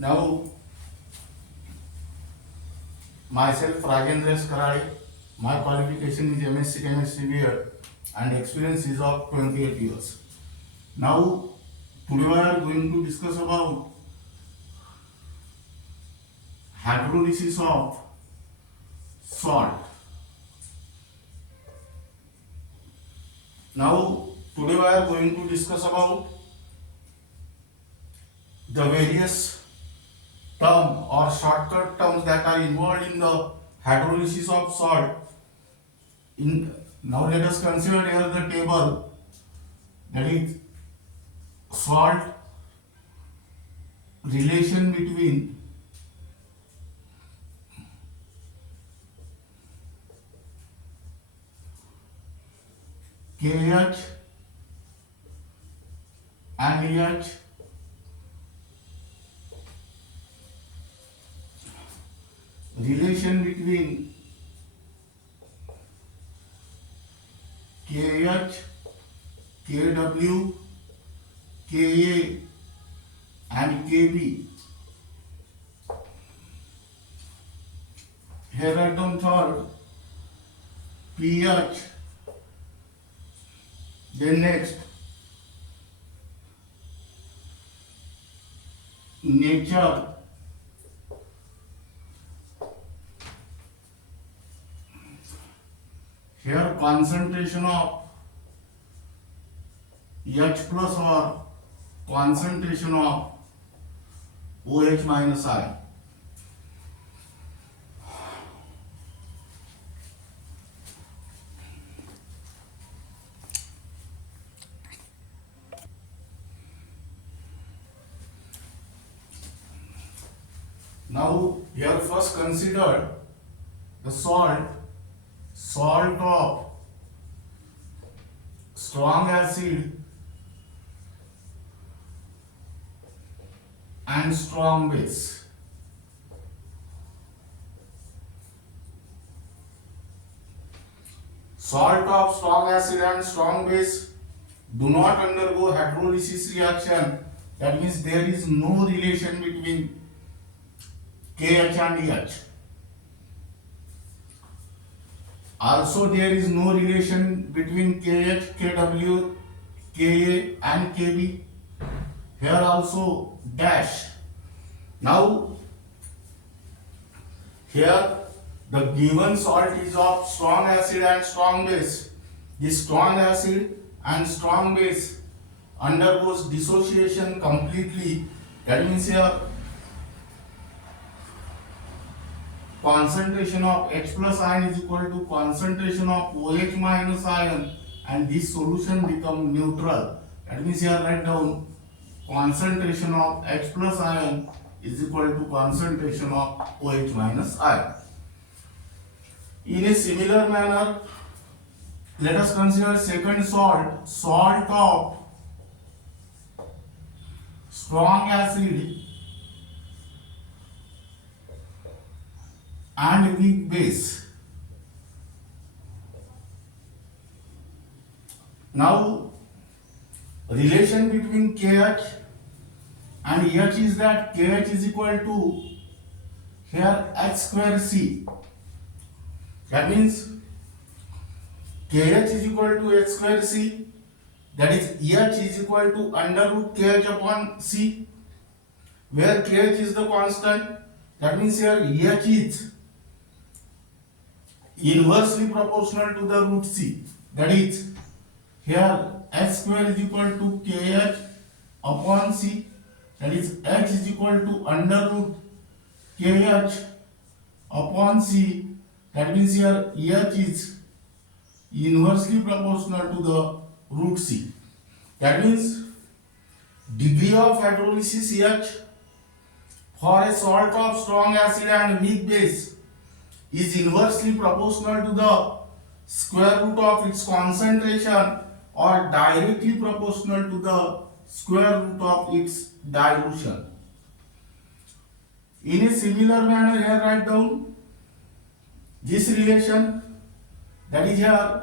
Now, myself Rajendra Karade, my qualification is MSc Chemistry BEd and experience is of 28 years. Now, today we are going to discuss about hydrolysis of salt. Now, today we are going to discuss about the various term or shortcut terms that are involved in the hydrolysis of salt. Now let us consider here the table, that is salt relation between KH and EH, relation between KH, KW, KA and KB. Here write down third pH, then next nature, here concentration of H plus or concentration of OH minus ion. Now here first consider the salt of strong acid and strong base. Salt of strong acid and strong base do not undergo hydrolysis reaction. That means there is no relation between KH and EH. Also there is no relation between KH, KW, KA and KB. Here also dash. Now here the given salt is of strong acid and strong base. This strong acid and strong base undergoes dissociation completely. That means here concentration of H plus ion is equal to concentration of OH minus ion, and this solution become neutral. That means here write down concentration of H plus ion is equal to concentration of OH minus ion. In a similar manner, let us consider second salt of strong acid and weak base. Now relation between KH and EH is that KH is equal to here H square C. That means KH is equal to H square C, that is EH is equal to under root KH upon C, where KH is the constant. That means here EH is inversely proportional to the root C. That is here H square is equal to KH upon C. That is H is equal to under root KH upon C. That means here EH is inversely proportional to the root C. That means degree of hydrolysis EH for a salt of strong acid and weak base is inversely proportional to the square root of its concentration or directly proportional to the square root of its dilution. In a similar manner, here write down this relation, that is here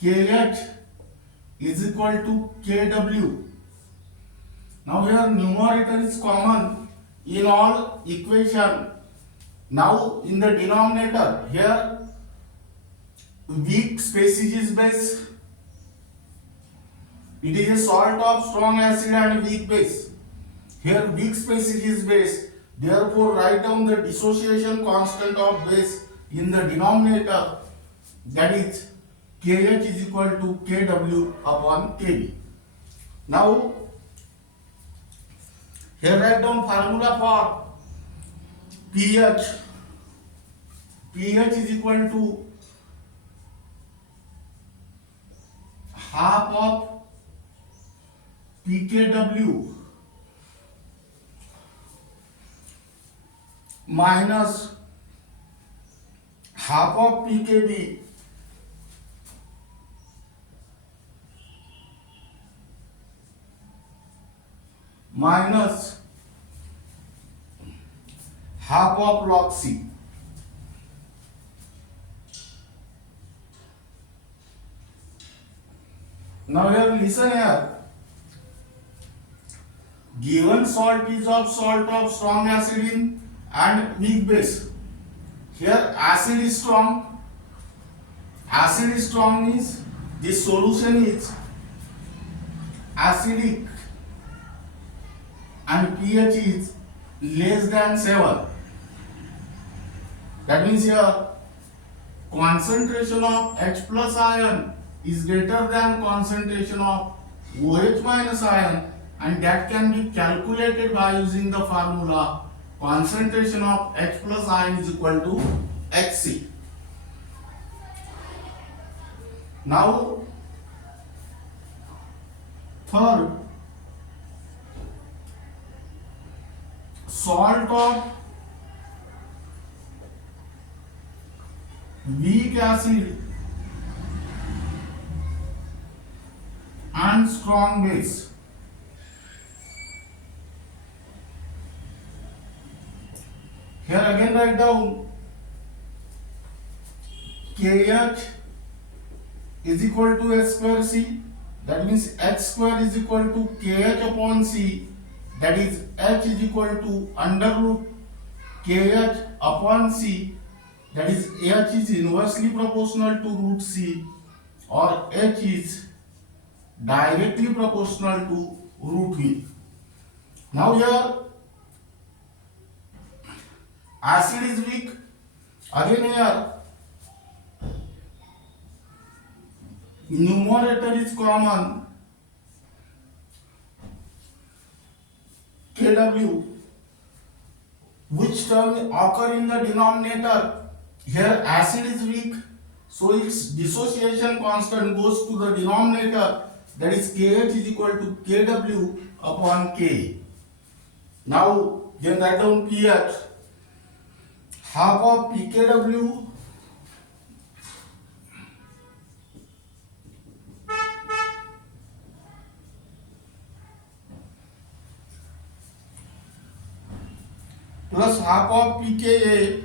KH is equal to KW. Now here numerator is common, in all equation. Now in the denominator here weak species is base. It is a salt of strong acid and weak base. Here weak species is base. Therefore write down the dissociation constant of base in the denominator, that is Kh is equal to Kw upon Kb. Now here write down formula for pH. pH is equal to half of pKw minus half of pKb minus half of log C. Now here listen here. Given salt is of strong acid in and weak base. Here acid is strong. Acid is strong means this solution is acidic and pH is less than 7. That means here concentration of H plus ion is greater than concentration of OH minus ion, and that can be calculated by using the formula concentration of H plus ion is equal to Hc. Now third, salt of weak acid and strong base. Here again write down Kh is equal to H square C. That means H square is equal to Kh upon C. That is H is equal to under root Kh upon C. That is H is inversely proportional to root C, or H is directly proportional to root V. Now here acid is weak. Again here numerator is common Kw. Which term occur in the denominator? Here acid is weak, so its dissociation constant goes to the denominator, that is Kh is equal to Kw upon K. Now then write down pH. Half of pKw plus half of pKa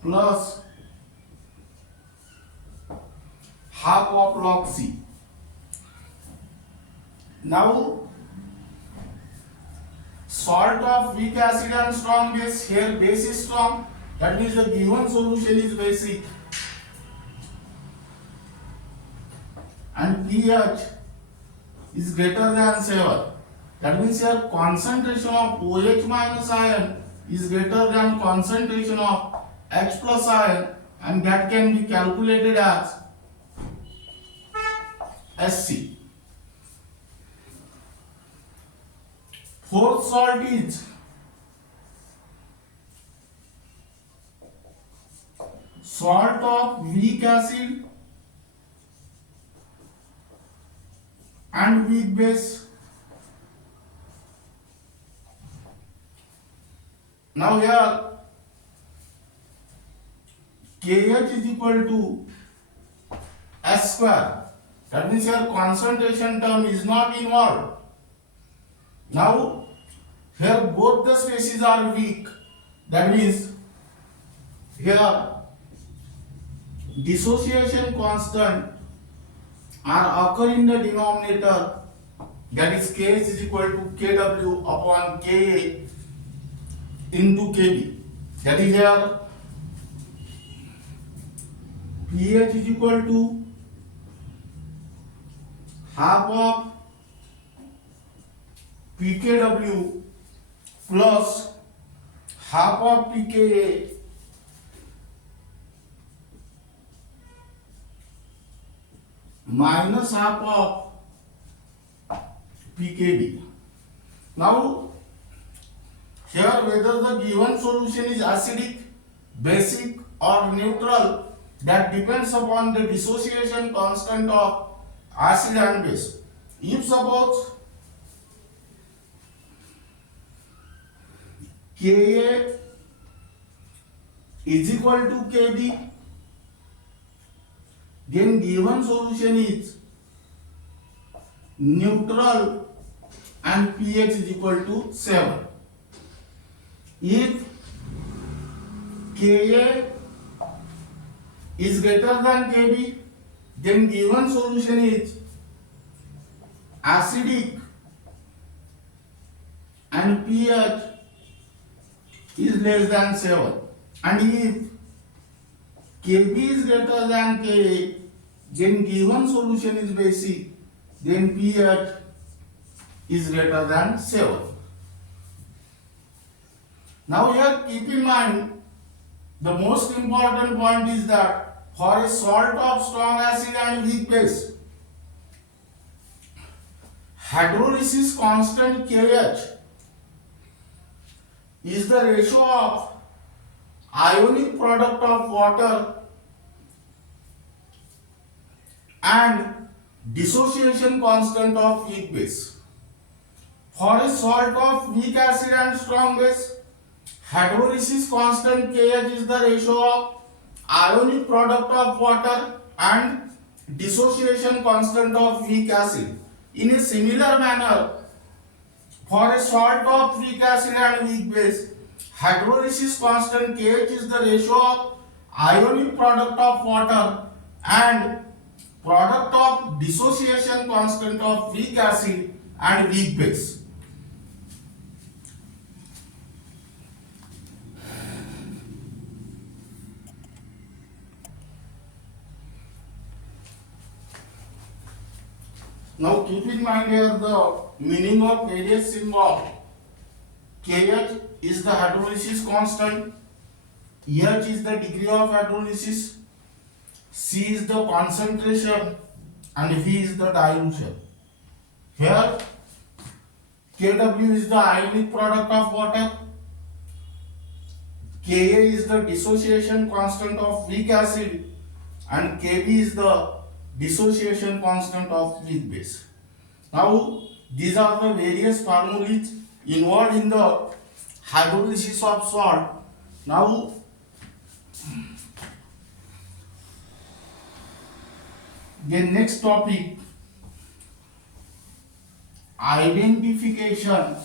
plus half of log C. Now salt of weak acid and strong base. Here base is strong, that means the given solution is basic, and pH is greater than 7. That means here concentration of OH minus ion is greater than concentration of H plus ion, and that can be calculated as Sc. Fourth salt is salt of weak acid and weak base. Now here Kh is equal to S square. That means here concentration term is not involved. Now here both the species are weak. That means here dissociation constant are occur in the denominator, that is Ks is equal to Kw upon Ka into Kb. That is here pH is equal to half of pKw plus half of pKa minus half of pKb. Now here whether the given solution is acidic, basic or neutral, that depends upon the dissociation constant of acid and base. If suppose Ka is equal to Kb, then given solution is neutral and pH is equal to 7. If Ka is greater than Kb, then given solution is acidic and pH is less than 7. And if Kb is greater than Ka, then given solution is basic, then pH is greater than 7. Now here keep in mind, the most important point is that for a salt of strong acid and weak base, hydrolysis constant Kh is the ratio of ionic product of water and dissociation constant of weak base. For a salt of weak acid and strong base, hydrolysis constant Kh is the ratio of ionic product of water and dissociation constant of weak acid. In a similar manner, for a salt of weak acid and weak base, hydrolysis constant Kh is the ratio of ionic product of water and product of dissociation constant of weak acid and weak base. Now keep in mind here the meaning of various symbol. Kh is the hydrolysis constant, H is the degree of hydrolysis, C is the concentration, and V is the dilution. Here Kw is the ionic product of water, Ka is the dissociation constant of weak acid, and Kb is the dissociation constant of weak base. Now these are the various formulas involved in the hydrolysis of salt. Now the next topic, identification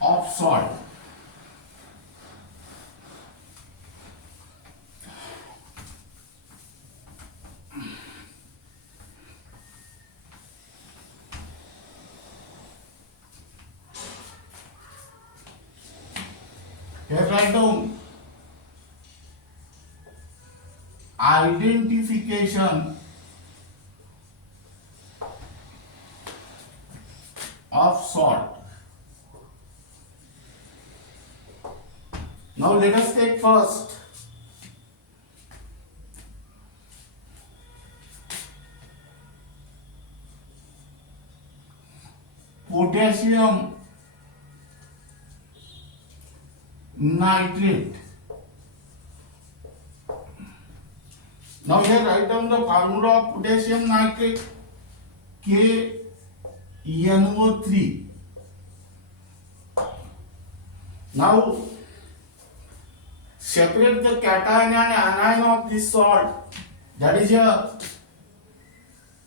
of salt. Here write down identification of salt. Now let us take first potassium nitrate. Now here write down the formula of potassium nitrate, KNO3. Now separate the cation and anion of this salt. That is here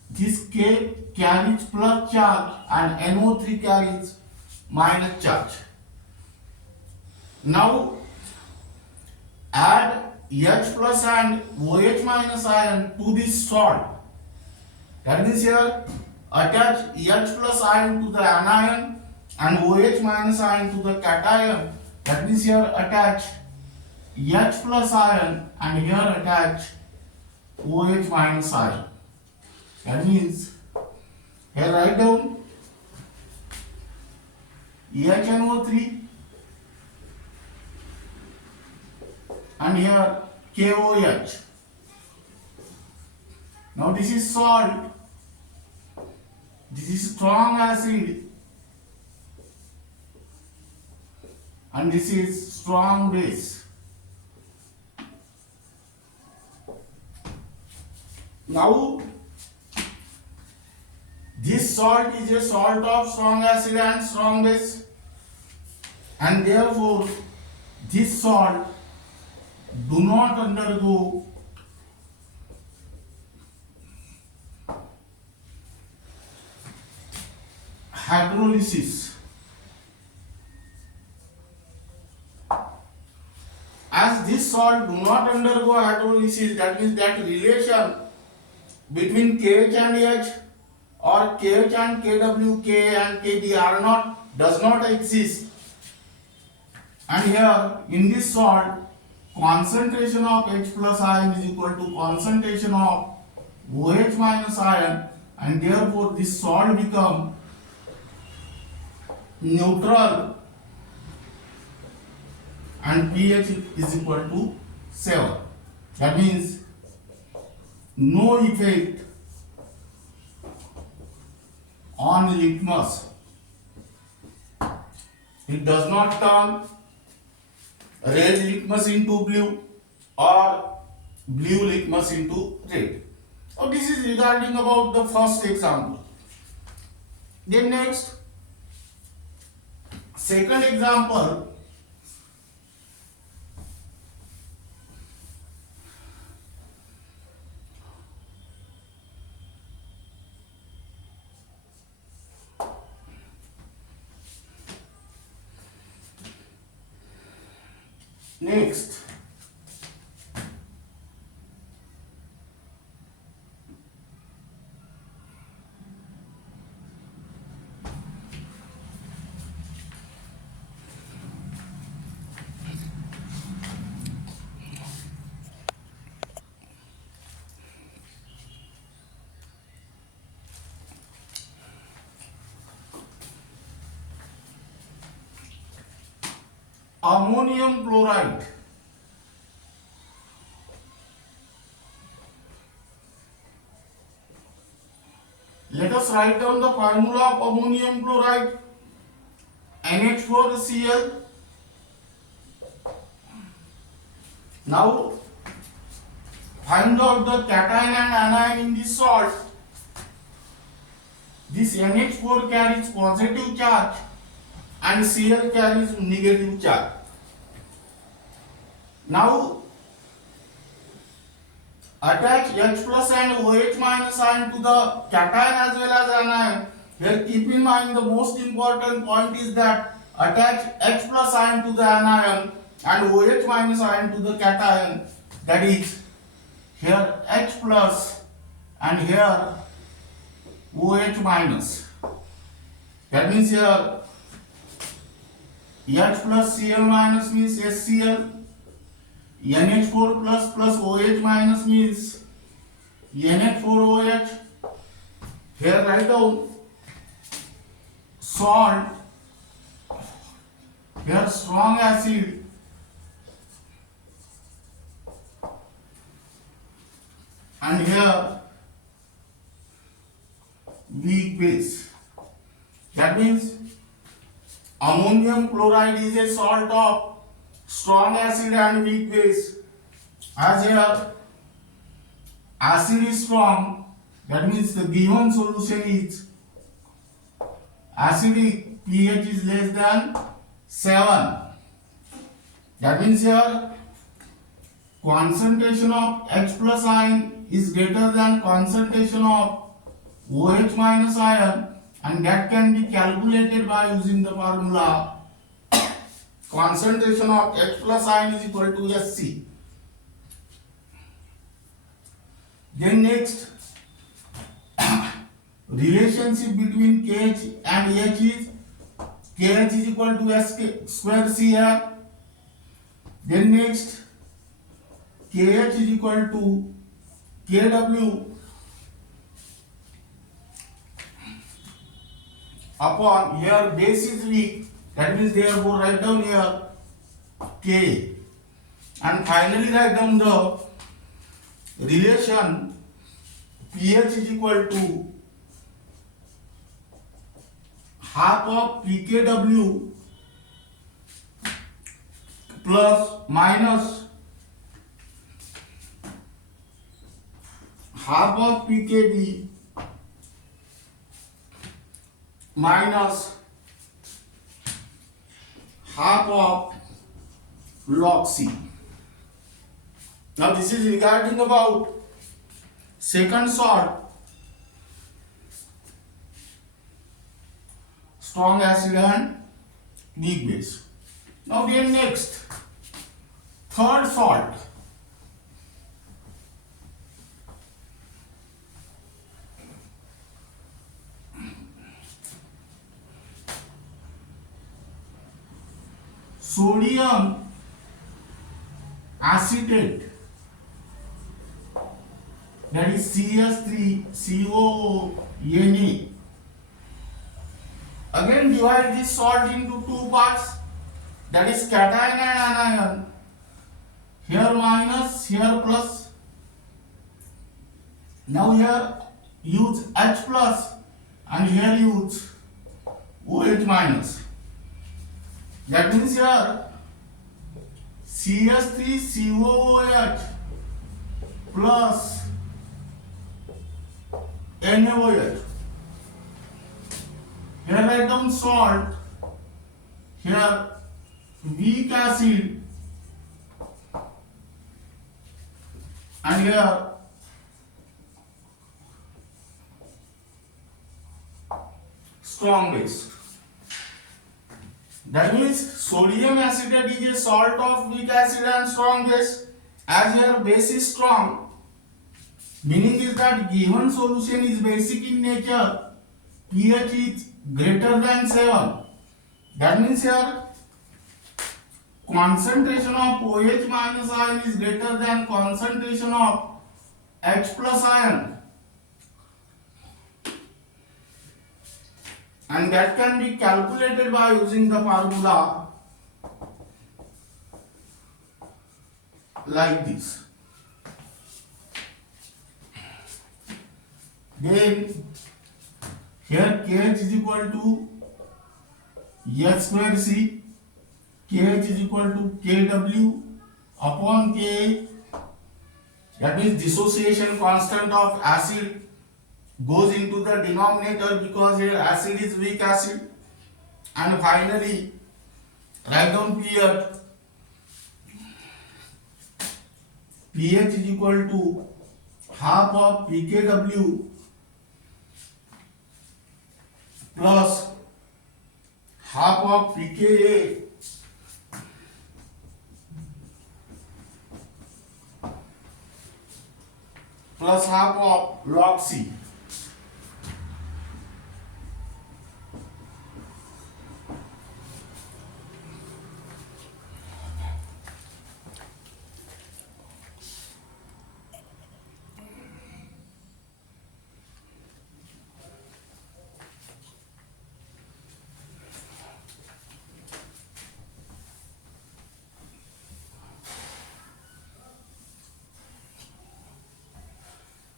this K carries plus charge and NO3 carries minus charge. Now add H plus and OH minus ion to this salt That means here attach H plus ion to the anion and OH minus ion to the cation. That means here attach H plus ion and here attach OH minus ion. That means here write down HNO3 and here KOH. Now this is salt, this is strong acid and this is strong base. Now this salt is a salt of strong acid and strong base, and therefore this salt do not undergo hydrolysis. As this salt do not undergo hydrolysis, that means that relation between KH and H or KH and KW, K and KD does not exist. And here in this salt, concentration of H plus ion is equal to concentration of OH minus ion, and therefore this salt become neutral and pH is equal to 7. That means no effect on litmus. It does not turn red litmus into blue or blue litmus into red. So this is regarding about the first example. Then next, second example. Next, ammonium chloride. Let us write down the formula of ammonium chloride. NH4Cl. Now find out the cation and anion in this salt. This NH4 carries positive charge and Cl carries negative charge. Now attach H plus and OH minus ion to the cation as well as anion. Here keep in mind the most important point is that attach H plus ion to the anion and OH minus ion to the cation. That is here H plus and here OH minus. That means here H plus Cl minus means HCl. NH4 plus OH minus means NH4OH. Here write down salt. Here strong acid. And here weak base. That means ammonium chloride is a salt of strong acid and weak base. As here acid is strong, that means the given solution is acidic, pH is less than 7. That means here concentration of H plus ion is greater than concentration of OH minus ion, and that can be calculated by using the formula concentration of H plus ion is equal to Sc. Then next relationship between KH and H is KH is equal to S square CR. Then next KH is equal to KW upon here base is weak, that means therefore write down here K, and finally write down the relation pH is equal to half of pKw plus minus half of pKb minus half of log C. Now this is regarding about second salt, strong acid and weak base. Now then next, third salt. Sodium acetate, that is CS3COONA. Again divide this salt into two parts, that is cation and anion. Here minus, here plus. Now here use H plus and here use OH minus. That means here CS3COOH plus NaOH. Here write down salt, here weak acid, and here strong base. That means sodium acetate is a salt of weak acid and strong base. As here base is strong, meaning is that given solution is basic in nature, pH is greater than 7. That means here concentration of OH minus ion is greater than concentration of H plus ion, and that can be calculated by using the formula like this. Then here KH is equal to H square C, KH is equal to KW upon K, that means dissociation constant of acid goes into the denominator because here acid is weak acid, and finally write down pH. pH is equal to half of pKw plus half of pKa plus half of log C.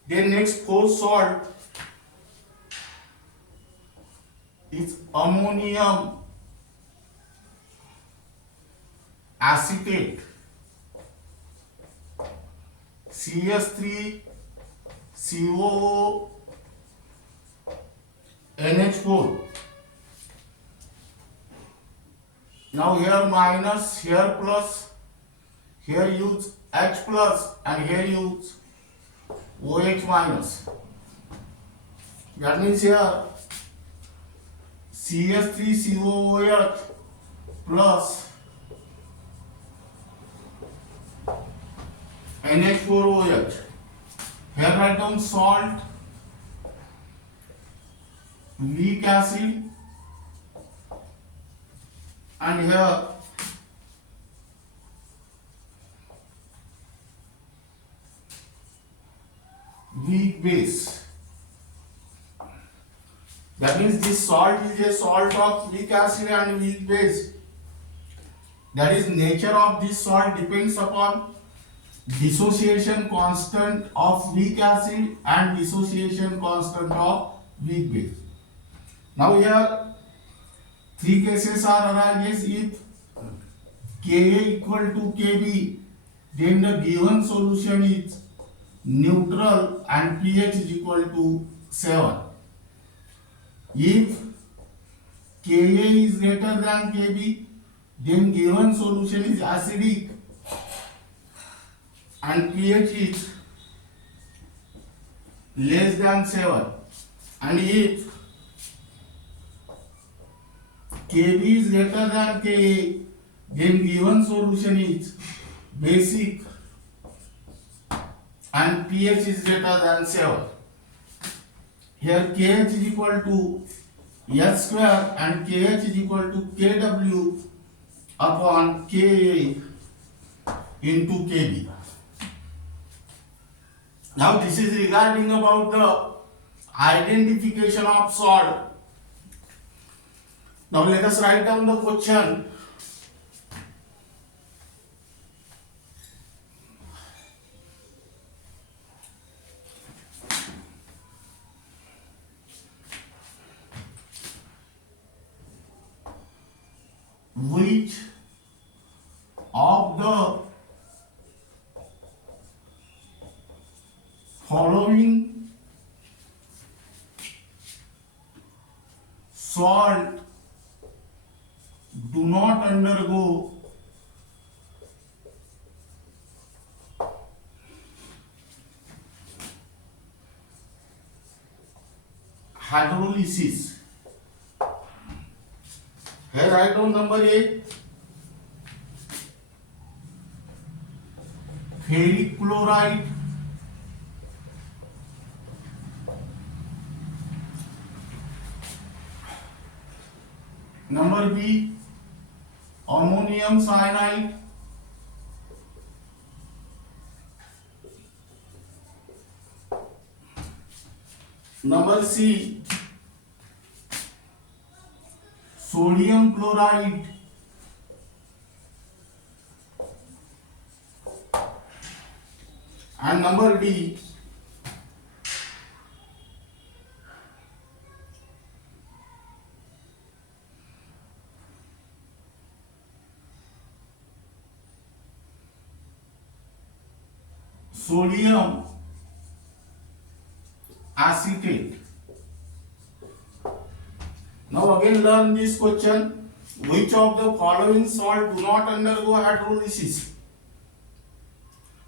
Then next fourth salt is ammonium acetate, CS3COONH4. Now here minus, here plus, here use H plus and here use OH minus. That means here CS3COOH plus NH4OH. Here write down salt, weak acid, and here weak base. That means this salt is a salt of weak acid and weak base. That is, nature of this salt depends upon dissociation constant of weak acid and dissociation constant of weak base. Now here three cases are arises. If Ka equal to Kb, then the given solution is neutral and pH is equal to 7. If Ka is greater than Kb, then given solution is acidic and pH is less than 7. And if Kb is greater than Ka, then given solution is basic and pH is greater than 7. Here KH is equal to S square and KH is equal to Kw upon Ka into Kb. Now this is regarding about the identification of salt. Now let us write down the question. Which of the following salt do not undergo hydrolysis? Here write down number A, ferric chloride. Number B, ammonium cyanide. Number C, sodium chloride. And number D, sodium acetate. Now again learn this question. Which of the following salt do not undergo hydrolysis?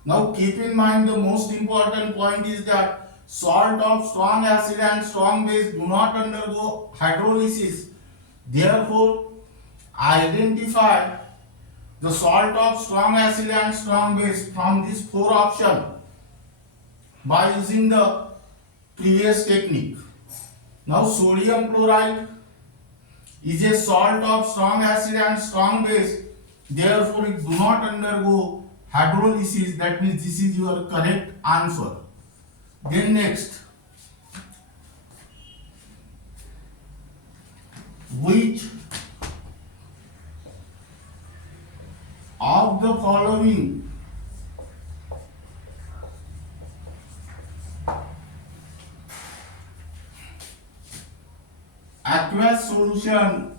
Now keep in mind the most important point is that salt of strong acid and strong base do not undergo hydrolysis. Therefore, identify the salt of strong acid and strong base from these four options by using the previous technique. Now sodium chloride is a salt of strong acid and strong base, therefore it do not undergo hydrolysis. That means this is your correct answer. Then next, which of the following aqueous solution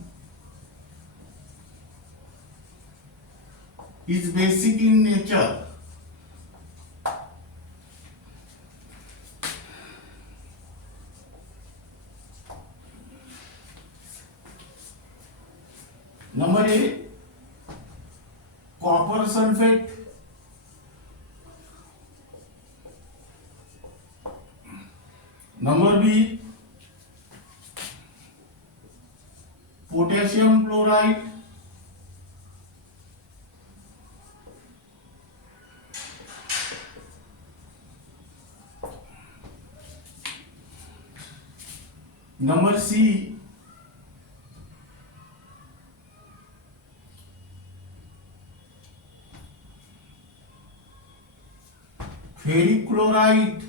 is basic in nature? Number A, copper sulfate. Number B, potassium chloride. Number C, ferric chloride.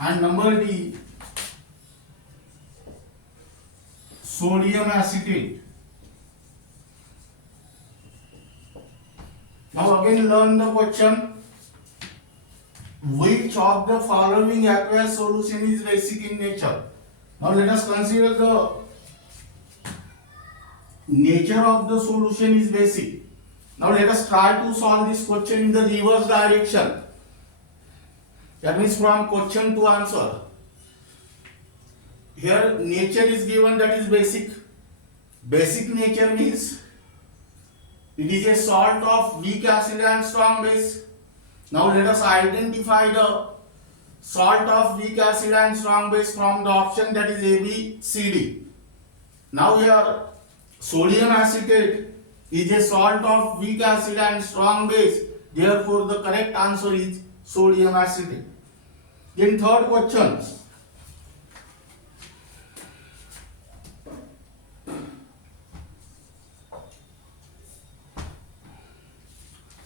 And number D, sodium acetate. Now again learn the question. Which of the following aqueous solution is basic in nature? Now let us consider the nature of the solution is basic. Now let us try to solve this question in the reverse direction. That means from question to answer. Here nature is given, that is basic. Basic nature means it is a salt of weak acid and strong base. Now let us identify the salt of weak acid and strong base from the option, that is A, B, C, D. Now here sodium acetate is a salt of weak acid and strong base. Therefore the correct answer is sodium acetate. Then third question.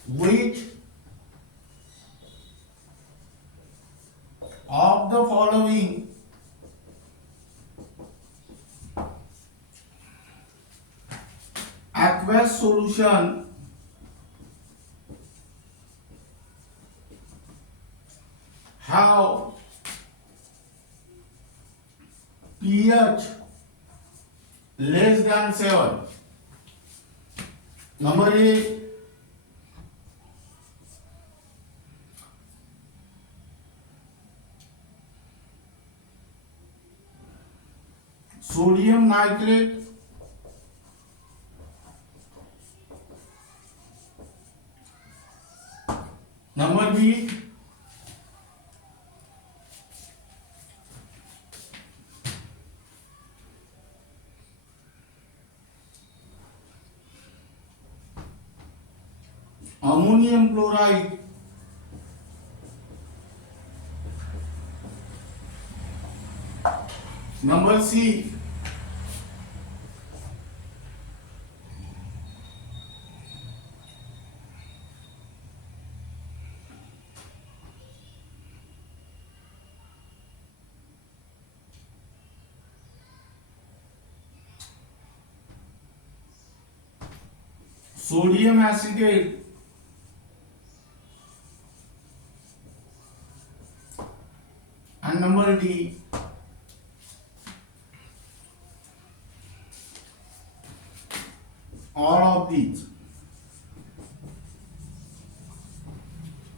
Which of the following aqueous solution have pH less than 7? Number A, sodium nitrate. Number B, ammonium chloride. Number C, sodium acetate. And number D, all of these.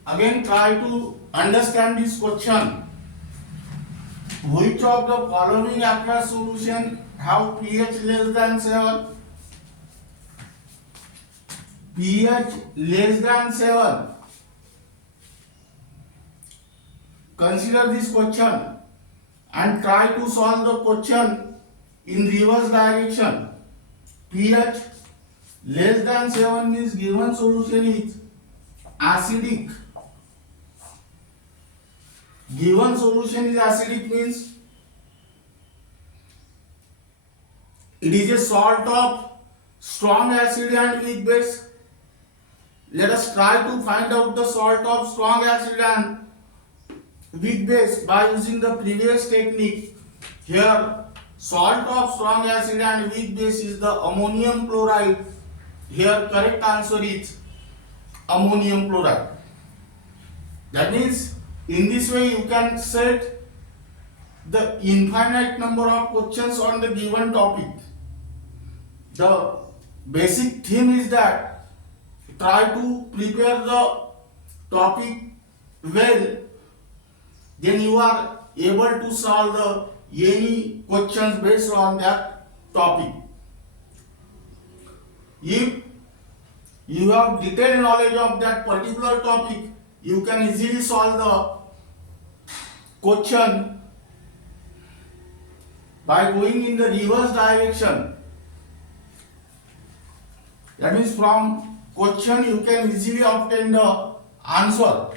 Again try to understand this question. Which of the following aqueous solution have pH less than 7? pH less than 7. Consider this question and try to solve the question in reverse direction. pH less than 7 means given solution is acidic. Given solution is acidic means it is a salt of strong acid and weak base. Let us try to find out the salt of strong acid and weak base by using the previous technique. Here salt of strong acid and weak base is the ammonium chloride. Here correct answer is ammonium chloride. That means in this way you can set the infinite number of questions on the given topic. The basic theme is that try to prepare the topic well, then you are able to solve any questions based on that topic. If you have detailed knowledge of that particular topic, you can easily solve the question by going in the reverse direction. That means from question you can easily obtain the answer.